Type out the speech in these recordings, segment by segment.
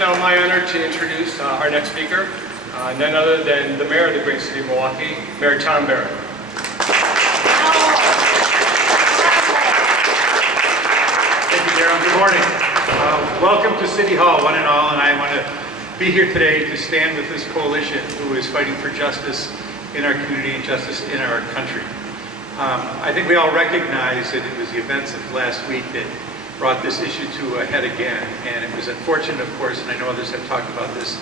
now my honor to introduce our next speaker, none other than the mayor of the great city of Milwaukee, Mayor Tom Barrett. Thank you, Darren. Good morning. Welcome to City Hall, one and all, and I want to be here today to stand with this coalition who is fighting for justice in our community and justice in our country. I think we all recognize that it was the events of last week that brought this issue to a head again, and it was unfortunate, of course, and I know others have talked about this,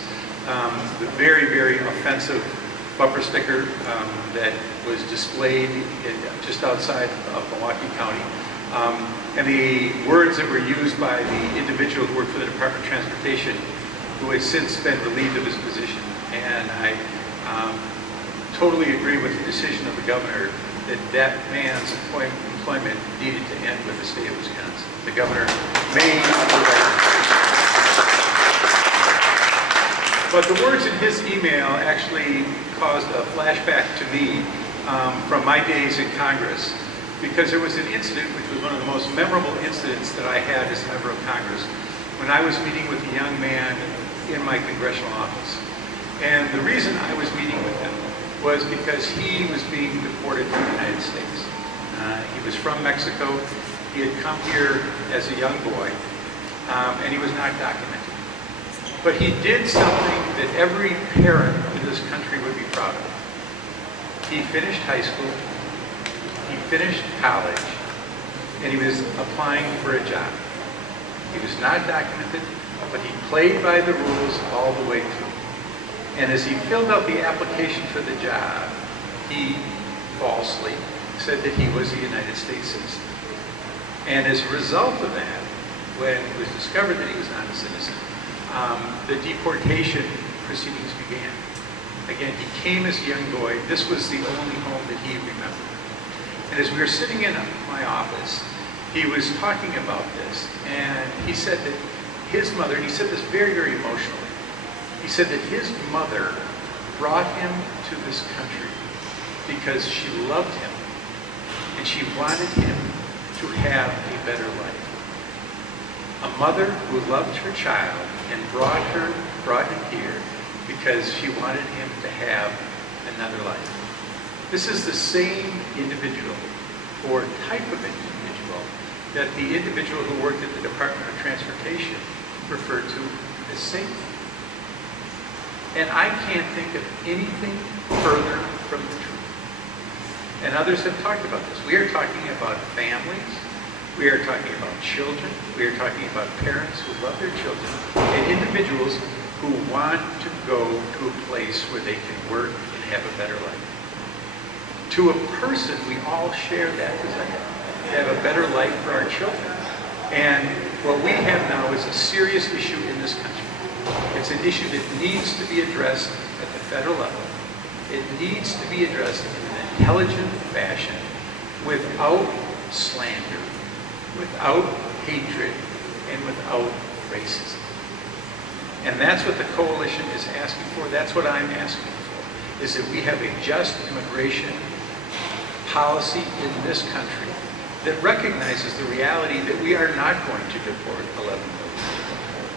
the very, very offensive bumper sticker that was displayed just outside of Milwaukee County, and the words that were used by the individual who worked for the Department of Transportation, who has since been relieved of his position. And I totally agree with the decision of the governor that that man's employment needed to end with the state of Wisconsin. The governor made the right decision. But the words in his email actually caused a flashback to me from my days in Congress, because there was an incident which was one of the most memorable incidents that I had as a member of Congress when I was meeting with a young man in my congressional office. And the reason I was meeting with him was because he was being deported from the United States. He was from Mexico. He had come here as a young boy, and he was not documented. But he did something that every parent in this country would be proud of. He finished high school, he finished college, and he was applying for a job. He was not documented, but he played by the rules all the way through. And as he filled out the application for the job, he falsely said that he was a United States citizen. And as a result of that, when it was discovered that he was not a citizen, the deportation proceedings began. Again, he came as a young boy. This was the only home that he remembered. And as we were sitting in my office, he was talking about this, and he said that his mother, and he said this very, very emotionally, he said that his mother brought him to this country because she loved him and she wanted him to have a better life. A mother who loved her child and brought him here because she wanted him to have another life. This is the same individual or type of individual that the individual who worked at the Department of Transportation referred to as Satan. And I can't think of anything further from the truth. And others have talked about this. We are talking about families. We are talking about children. We are talking about parents who love their children and individuals who want to go to a place where they can work and have a better life. To a person, we all share that desire, to have a better life for our children. And what we have now is a serious issue in this country. It's an issue that needs to be addressed at the federal level. It needs to be addressed in an intelligent fashion, without slander, without hatred, and without racism. And that's what the coalition is asking for. That's what I'm asking for, is that we have a just immigration policy in this country that recognizes the reality that we are not going to deport 11 million people,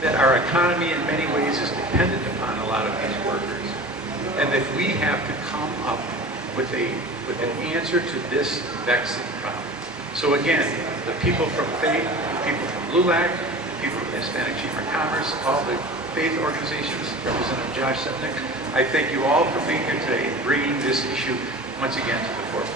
that our economy in many ways is dependent upon a lot of these workers, and that we have to come up with an answer to this vexing problem. So again, the people from Faith, the people from LULAC, the people from the Hispanic Chamber of Commerce, all the faith organizations, Representative Josh Sepnick, I thank you all for being here today and bringing this issue once again to the forefront.